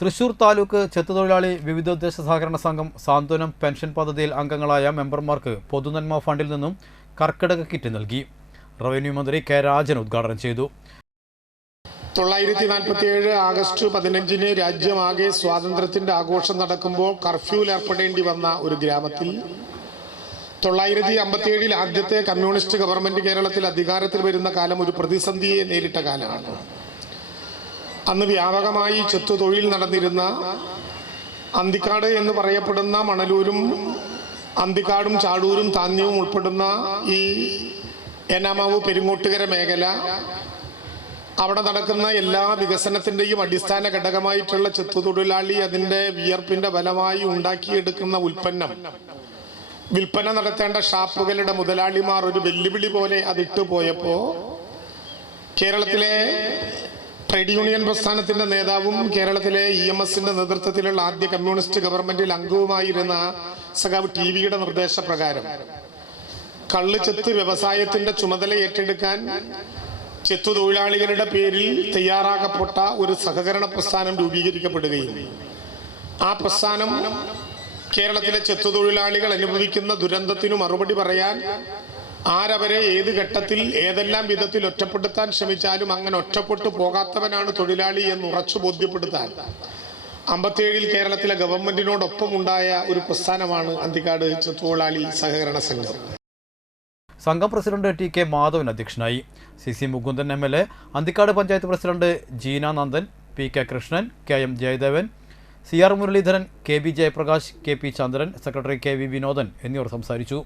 തൃശൂർ താലൂക്ക് ചെത്തുതൊഴിലാളി വിവിധോദ്ദേശ സഹകരണ സംഘം സാന്ത്വനം പെൻഷൻ പദ്ധതിയിൽ അംഗങ്ങളായ മെമ്പർമാർക്ക് പൊതുനന്മ ഫണ്ടിൽ നിന്നും കർക്കിടക കിറ്റ് നൽകി. റവന്യൂ മന്ത്രി കെ രാജൻ ഉദ്ഘാടനം ചെയ്തു. തൊള്ളായിരത്തി നാൽപ്പത്തിയേഴ് ആഗസ്റ്റ് പതിനഞ്ചിന് രാജ്യമാകെ സ്വാതന്ത്ര്യത്തിന്റെ ആഘോഷം നടക്കുമ്പോൾ കർഫ്യൂവിൽ ഏർപ്പെടേണ്ടി വന്ന ഒരു ഗ്രാമത്തിൽ തൊള്ളായിരത്തി അമ്പത്തിയേഴിൽ ആദ്യത്തെ കമ്മ്യൂണിസ്റ്റ് ഗവൺമെന്റ് കേരളത്തിൽ അധികാരത്തിൽ വരുന്ന കാലം ഒരു പ്രതിസന്ധിയെ നേരിട്ട കാലമാണ്. അന്ന് വ്യാപകമായി ചെത്തുതൊഴിൽ നടന്നിരുന്ന അന്തിക്കാട് എന്ന് പറയപ്പെടുന്ന മണലൂരും അന്തിക്കാടും ചാടൂരും താന്യവും ഉൾപ്പെടുന്ന ഈ എനാമാവ് പെരുങ്ങോട്ടുകര മേഖല അവിടെ നടക്കുന്ന എല്ലാ വികസനത്തിന്റെയും അടിസ്ഥാന ഘടകമായിട്ടുള്ള ചെത്തുതൊഴിലാളി അതിന്റെ വിയർപ്പിന്റെ ഫലമായി ഉണ്ടാക്കിയെടുക്കുന്ന ഉൽപ്പന്നം. വിൽപ്പന നടത്തേണ്ട ഷാപ്പുകളുടെ മുതലാളിമാർ ഒരു വെല്ലുവിളി പോലെ അതിട്ടു പോയപ്പോൾ കേരളത്തിലെ ട്രേഡ് യൂണിയൻ പ്രസ്ഥാനത്തിന്റെ നേതാവും കേരളത്തിലെ ഇ എം എസിന്റെ നേതൃത്വത്തിലുള്ള ആദ്യ കമ്മ്യൂണിസ്റ്റ് ഗവൺമെന്റിൽ അംഗവുമായിരുന്ന സഖാവ് ടി വിയുടെ നിർദ്ദേശപ്രകാരം കള്ളുചെത്ത് വ്യവസായത്തിന്റെ ചുമതല ഏറ്റെടുക്കാൻ ചെത്തു തൊഴിലാളികളുടെ പേരിൽ തയ്യാറാക്കപ്പെട്ട ഒരു സഹകരണ പ്രസ്ഥാനം രൂപീകരിക്കപ്പെടുകയും ആ പ്രസ്ഥാനം കേരളത്തിലെ ചെത്തു തൊഴിലാളികൾ അനുഭവിക്കുന്ന ദുരന്തത്തിനു മറുപടി പറയാൻ ആരവരെ ഏത് ഘട്ടത്തിൽ ഏതെല്ലാം വിധത്തിൽ ഒറ്റപ്പെടുത്താൻ ശ്രമിച്ചാലും അങ്ങനെ ഒറ്റപ്പെട്ടു പോകാത്തവനാണ് തൊഴിലാളി എന്ന് ഉറച്ചു ബോധ്യപ്പെടുത്താൻ. അമ്പത്തിയേഴിൽ കേരളത്തിലെ ഗവൺമെന്റിനോടൊപ്പം ഉണ്ടായ ഒരു പ്രസ്ഥാനമാണ് അന്തിക്കാട് തൊഴിലാളി സഹകരണ സംഘം. സംഘം പ്രസിഡന്റ് ടി കെ മാധവൻ അധ്യക്ഷനായി. C C Mukundan M L A Anthikad panchayat president Jeena Nandan P K Krishnan K M Jayadevan C R Muraleedharan K B Jayaprakash K P Chandran secretary K V Vinodan എന്നിവർ സംസാരിച്ചു.